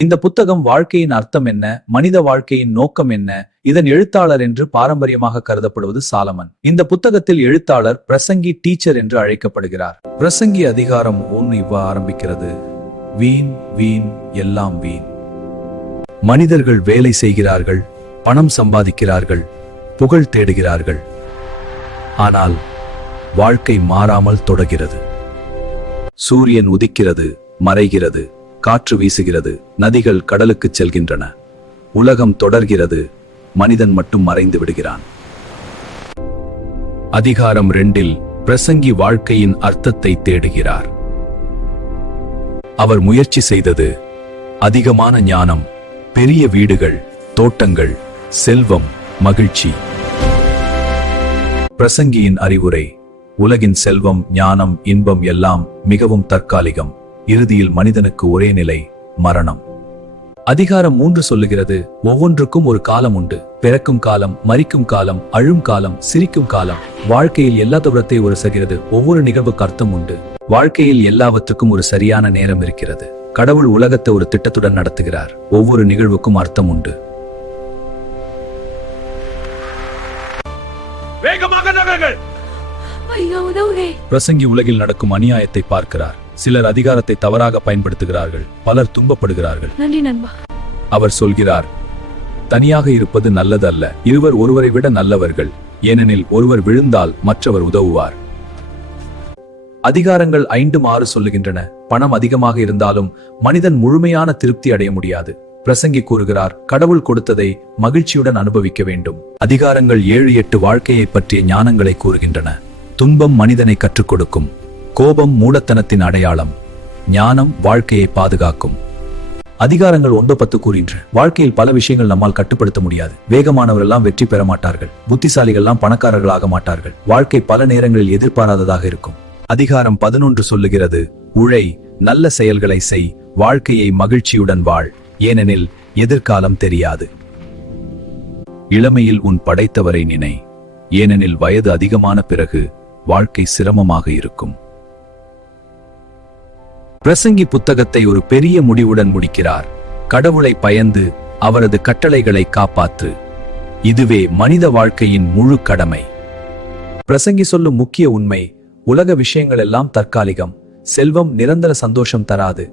இந்த புத்தகம் வாழ்க்கையின் அர்த்தம் என்ன, மனித வாழ்க்கையின் நோக்கம் என்ன, இதன் எழுத்தாளர் என்று பாரம்பரியமாக கருதப்படுவது சாலமன். இந்த புத்தகத்தில் எழுத்தாளர் பிரசங்கி டீச்சர் என்று அழைக்கப்படுகிறார். பிரசங்கி அதிகாரம் 1 இவ்வாறு ஆரம்பிக்கிறது: வீண் வீண் எல்லாம் வீண். மனிதர்கள் வேலை செய்கிறார்கள், பணம் சம்பாதிக்கிறார்கள், புகழ் தேடுகிறார்கள். ஆனால் வாழ்க்கை மாறாமல் தொடர்கிறது. சூரியன் உதிக்கிறது, மறைகிறது, காற்று வீசுகிறது, நதிகள் கடலுக்கு செல்கின்றன, உலகம் தொடர்கிறது, மனிதன் மட்டும் மறைந்து விடுகிறான். அதிகாரம் 2 பிரசங்கி வாழ்க்கையின் அர்த்தத்தை தேடுகிறார். அவர் முயற்சி செய்தது அதிகமான ஞானம், பெரிய வீடுகள், தோட்டங்கள், செல்வம், மகிழ்ச்சி. பிரசங்கியின் அறிவுரை: உலகின் செல்வம், ஞானம், இன்பம் எல்லாம் மிகவும் தற்காலிகம். இறுதியில் மனிதனுக்கு ஒரே நிலை, மரணம். அதிகாரம் 3 சொல்லுகிறது: ஒவ்வொன்றுக்கும் ஒரு காலம் உண்டு. பிறக்கும் காலம், மரிக்கும் காலம், அழும் காலம், சிரிக்கும் காலம். வாழ்க்கையில் எல்லா தூரத்தை உரசுகிறது. ஒவ்வொரு நிகழ்வுக்கு அர்த்தம் உண்டு. வாழ்க்கையில் எல்லாவற்றுக்கும் ஒரு சரியான நேரம் இருக்கிறது. கடவுள் உலகத்தை ஒரு திட்டத்துடன் நடத்துகிறார். ஒவ்வொரு நிகழ்வுக்கும் அர்த்தம் உண்டு. பிரசங்கி உலகில் நடக்கும் அநியாயத்தை பார்க்கிறார். சிலர் அதிகாரத்தை தவறாக பயன்படுத்துகிறார்கள், பலர் துன்பப்படுகிறார்கள். அவர் சொல்கிறார்: தனியாக இருப்பது நல்லது அல்ல. இருவர் ஒருவரை விட நல்லவர்கள், ஏனெனில் ஒருவர் விழுந்தால் மற்றவர் உதவுவார். அதிகாரங்கள் 5-6 சொல்லுகின்றன: பணம் அதிகமாக இருந்தாலும் மனிதன் முழுமையான திருப்தி அடைய முடியாது. பிரசங்கி கூறுகிறார்: கடவுள் கொடுத்ததை மகிழ்ச்சியுடன் அனுபவிக்க வேண்டும். அதிகாரங்கள் 7-8 வாழ்க்கையை பற்றிய ஞானங்களை கூறுகின்றன. துன்பம் மனிதனை கற்றுக் கொடுக்கும். கோபம் மூடத்தனத்தின் அடையாளம். ஞானம் வாழ்க்கையை பாதுகாக்கும். அதிகாரங்கள் 9-10 கூறுகின்றன: வாழ்க்கையில் பல விஷயங்கள் நம்மால் கட்டுப்படுத்த முடியாது. வேகமானவரெல்லாம் வெற்றி பெற மாட்டார்கள், புத்திசாலிகள்லாம் பணக்காரர்கள் ஆக மாட்டார்கள். வாழ்க்கை பல நேரங்களில் எதிர்பாராததாக இருக்கும். அதிகாரம் 11 சொல்லுகிறது: உழை, நல்ல செயல்களை செய், வாழ்க்கையை மகிழ்ச்சியுடன் வாழ், ஏனெனில் எதிர்காலம் தெரியாது. இளமையில் உன் படைத்தவரை நினை, ஏனெனில் வயது அதிகமான பிறகு வாழ்க்கை சிரமமாக இருக்கும். பிரசங்கி புத்தகத்தை ஒரு பெரிய முடிவுடன் முடிக்கிறார்: கடவுளை பயந்து அவரது கட்டளைகளை காப்பாற்று. இதுவே மனித வாழ்க்கையின் முழு கடமை. பிரசங்கி சொல்லும் முக்கிய உண்மை: உலக விஷயங்கள் எல்லாம் தற்காலிகம். செல்வம் நிரந்தர சந்தோஷம் தராது.